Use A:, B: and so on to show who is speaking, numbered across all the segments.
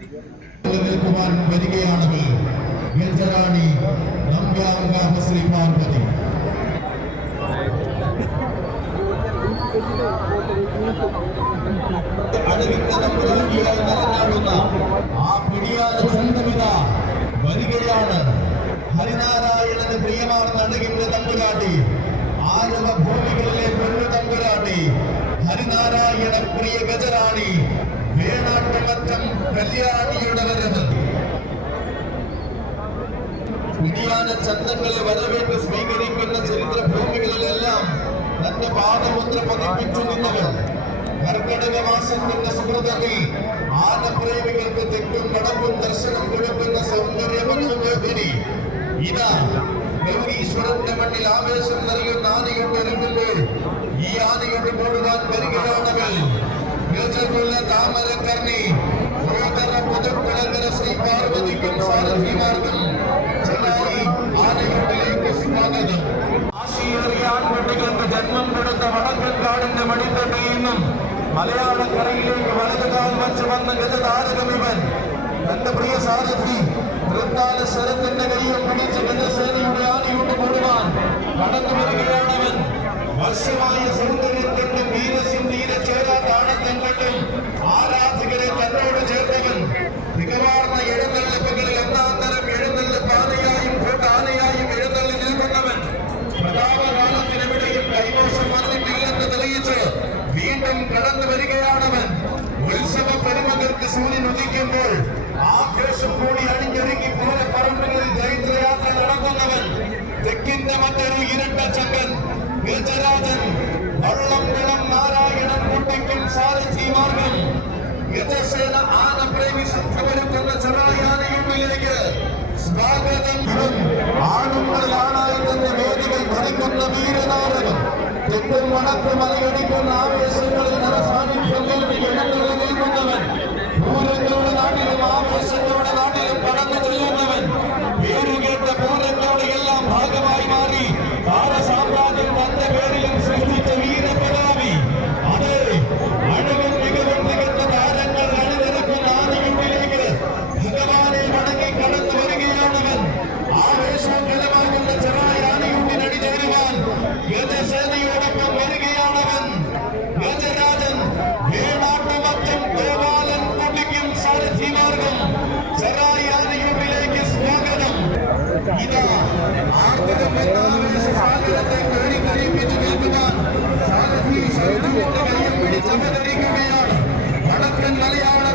A: നിൽക്കുവാൻ വരികയാണവർ. ഗജറാണി നമ്പ്യാങ്കാമ ശ്രീ പാർവതി. ആ പിടിയാന ചന്തമിത വരികയാണ്. ഹരിനാരായണന് പ്രിയമാർന്ന തമ്പുരാട്ടി. ആരവ ഭൂമികളിലെ പെണ്ണു തമ്പുരാട്ടി. ഹരിനാരായണ പ്രിയ ഗജറാണി വരവ്. പിടിയാന ചന്തങ്ങളെ വരവേറ്റ് സ്വീകരിക്കുന്ന ചരിത്ര ഭൂമികളിലെല്ലാം തന്റെ പാദമുദ്ര പതിപ്പിച്ചു നിന്നവർ. കർക്കിടക മാസത്തിന്റെ സുഹൃതത്തിൽ ആനപ്രേമികൾക്ക് തെക്കും വടക്കും ദർശനം കൊടുക്കുന്ന സൗന്ദര്യ മനോമോഹിനി ഇതാ ഗൗരീശ്വരന്റെ മണ്ണിൽ ആവേശം നൽകുന്ന ആനയൊട്ടൊരുങ്ങുമ്പോൾ ഈ ആനയോട് കൂടുവാൻ വരികയാണവർ ഗജകുല താമരക്കർണി പുതുക്കുളങ്ങര ശ്രീ പാർവതിക്കും സാരഥിമാർക്കും ചെന്നായി ആനയൂട്ടിലേക്ക് സ്വാഗതം. ആശയേറിയ ആൺകുട്ടികൾക്ക് ജന്മം കൊടുത്ത വടക്കൻകാടിന്റെ മടിത്തട്ടിൽ നിന്നും മലയാളക്കരയിലേക്ക് വലതുകാൽ വച്ച് വന്ന ഗജതാരകമിവൻ തന്റെ പ്രിയ സാരഥി വൃത്താല ശരത്തിന്റെ കൈയും പിടിച്ച് ഗജസേനയുടെ ആനയൂട്ട് കൂടുവാൻ കടന്നു വരികയാണിവൻ വർഷമായ സൗന്ദര്യത്തിന്റെ വീരസിന്ധീര സൂര്യൻ ഉദിക്കുമ്പോൾ ആഘോഷം കൂടി അണിഞ്ഞൊരുങ്ങി പൂരപ്പറമ്പുകളിൽ ദൈത്രയാത്ര നടക്കുന്നവൻ തെക്കിന്റെ മറ്റൊരു ഇരട്ട ചങ്കൻ ഗജരാജൻ വള്ളംകുളം നാരായണൻ കുട്ടിക്കും സാരഥി മാർഗം. ഗജസേന ആനപ്രേമി സംഘമൊരുക്കുന്ന ചെറായാനയുള്ളിലേക്ക് സ്വാഗതം ആണുങ്ങളിൽ ആണായി തന്നെ വേദികൾ ഭരിക്കുന്ന വീരനാരകം തെക്കും വടക്കും മലയടിക്കുന്ന ആവേശങ്ങളിൽ നിറസാന്നിധ്യം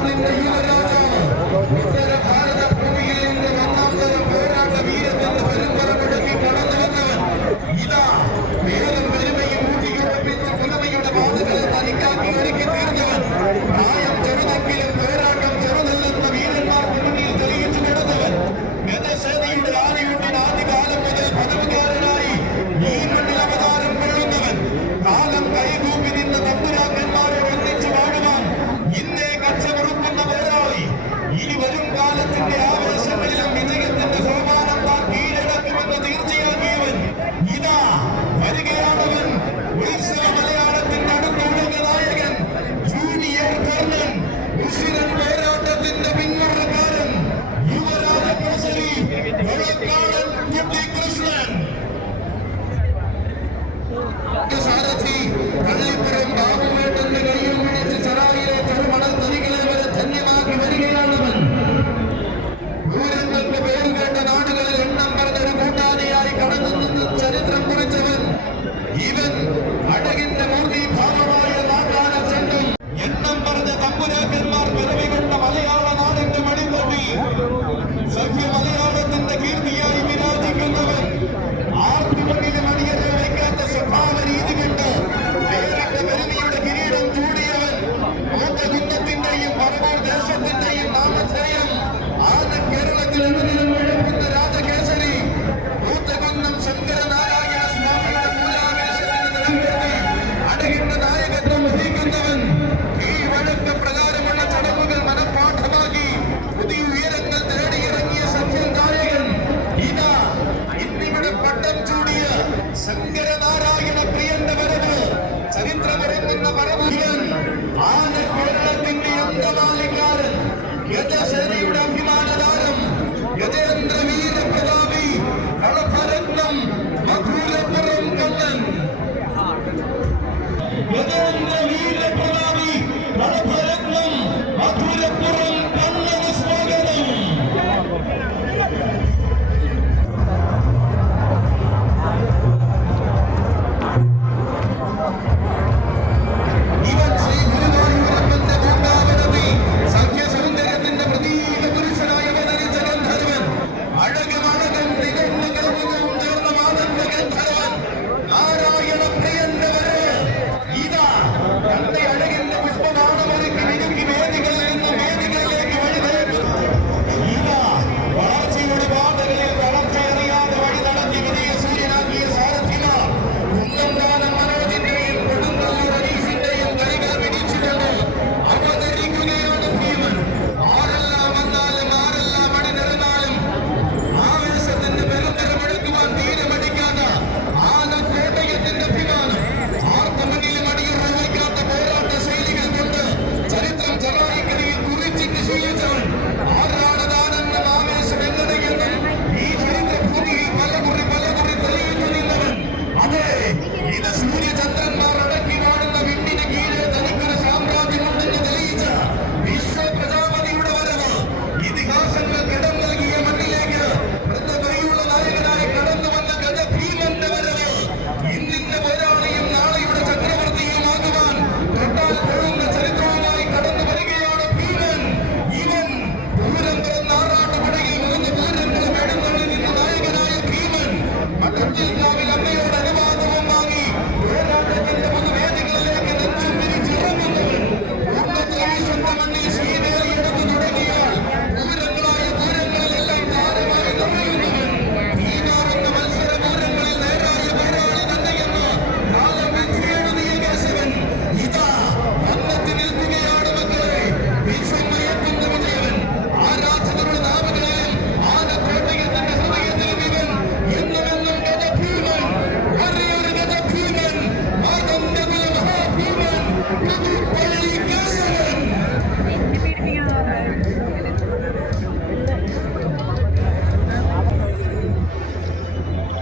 A: 선생님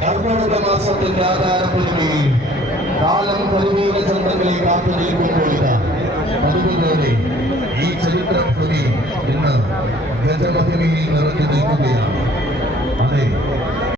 A: കർമ്മടക മാസത്തിന്റെ ആധാരപ്പെടുകയും കാലം പരിമീല ചന്ദ്രങ്ങളെ കാത്തു നിൽക്കുമ്പോൾ ഇതാ അതുപോലെ ഈ ചരിത്രപ്രതി ഇന്ന് ഗജമഹിമയിൽ നിറഞ്ഞു നിൽക്കുകയാണ്. അതെ.